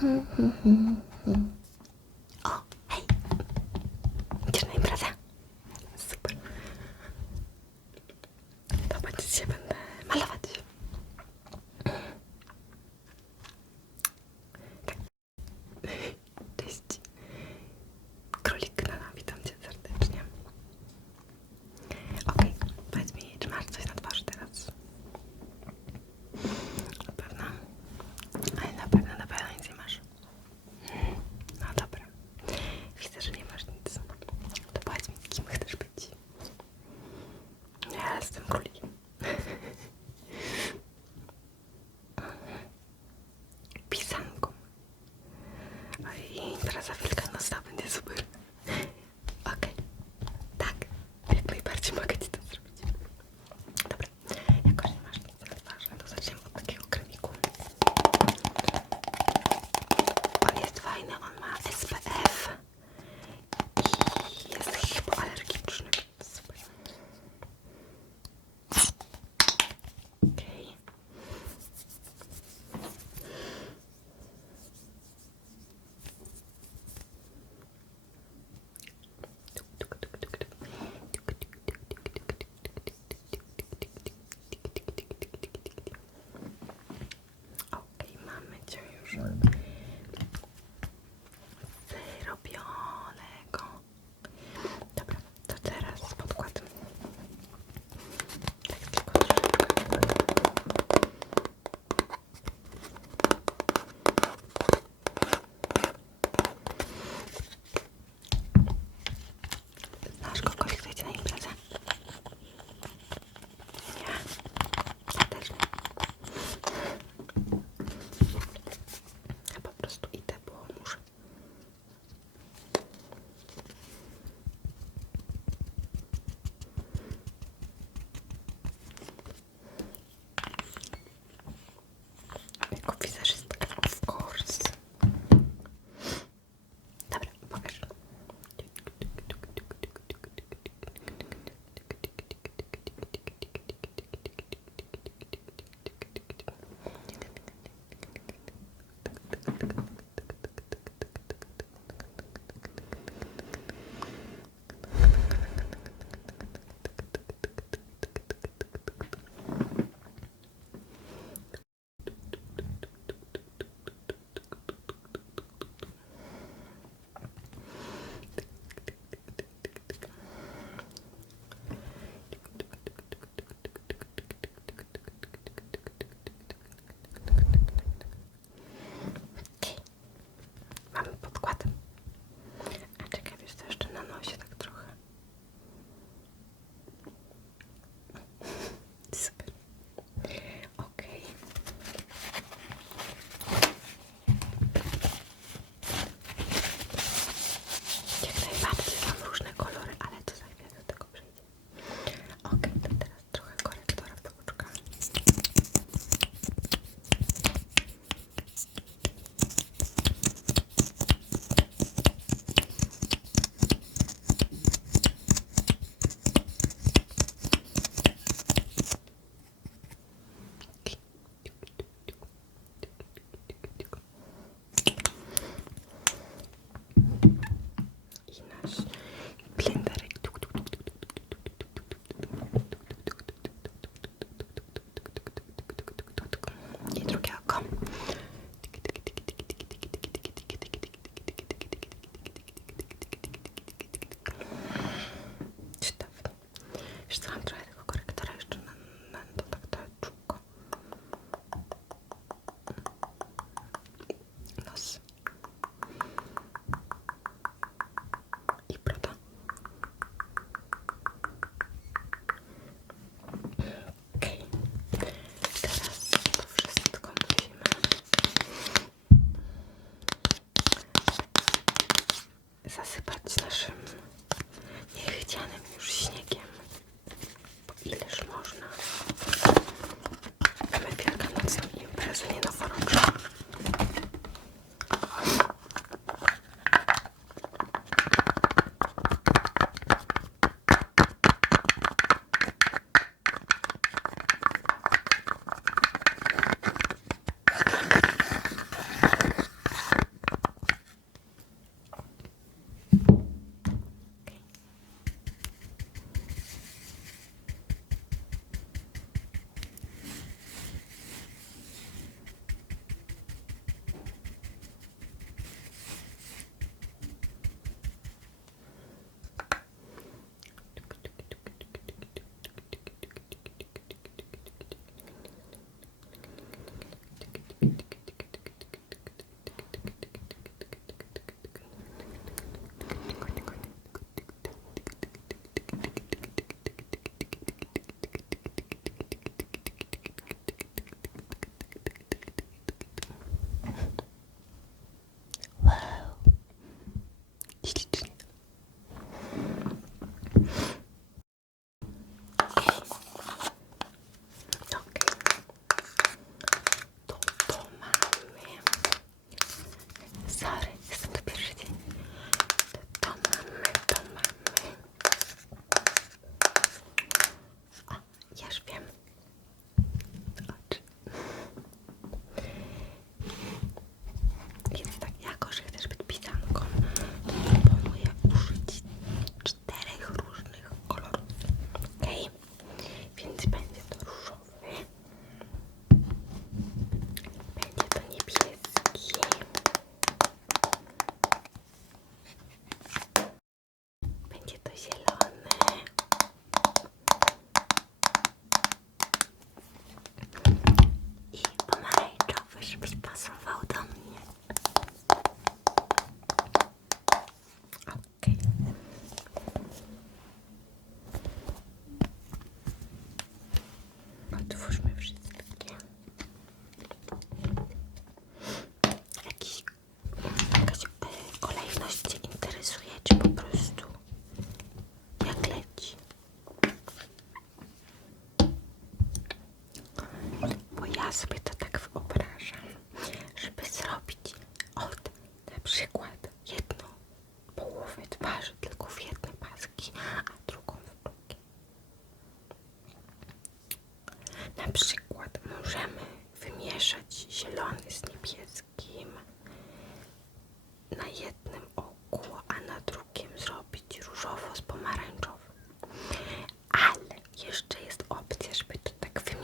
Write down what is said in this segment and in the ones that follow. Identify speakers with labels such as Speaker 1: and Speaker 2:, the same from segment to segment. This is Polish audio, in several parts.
Speaker 1: 嗯嗯嗯嗯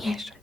Speaker 1: Mieszać.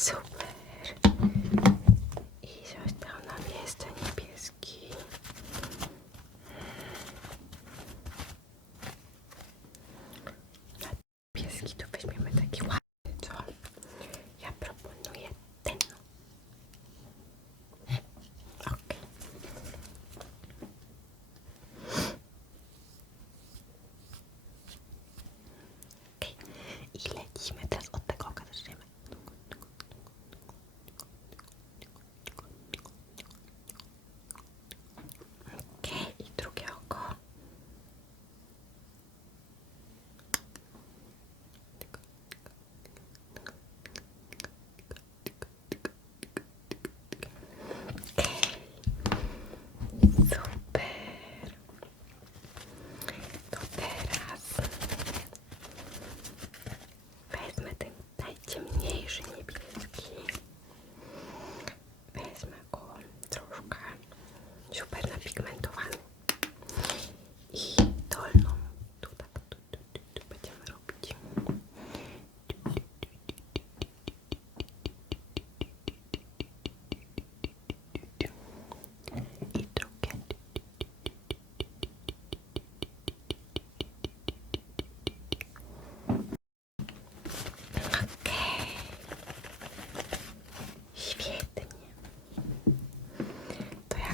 Speaker 1: Super. I został nam jeszcze niebieski. Na niebieski to weźmiemy taki ładny, co? Ja proponuję ten. I. рішення.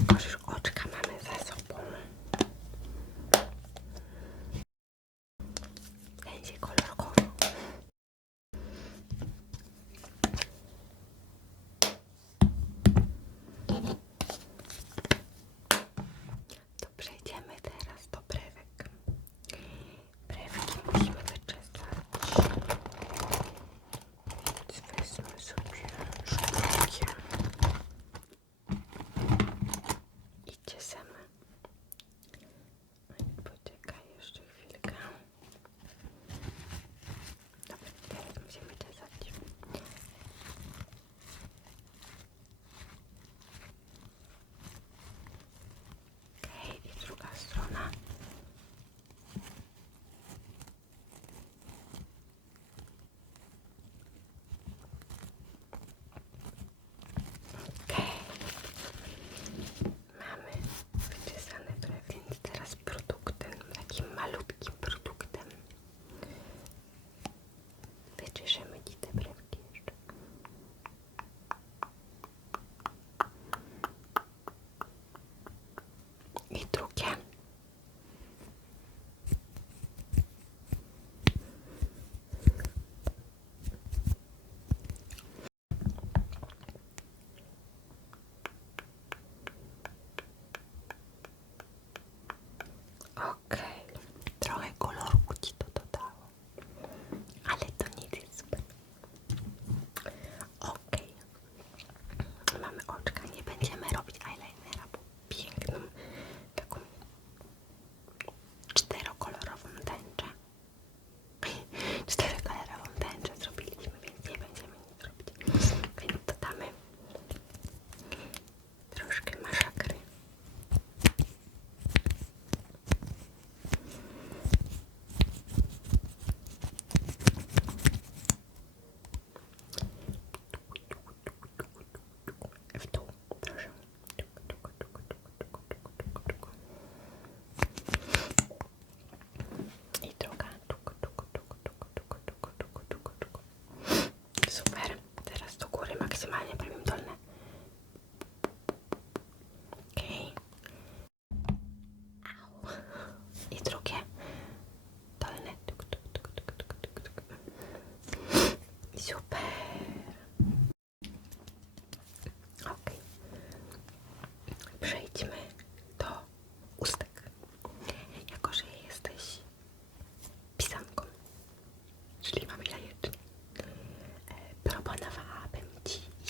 Speaker 1: cosas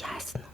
Speaker 1: scheißen.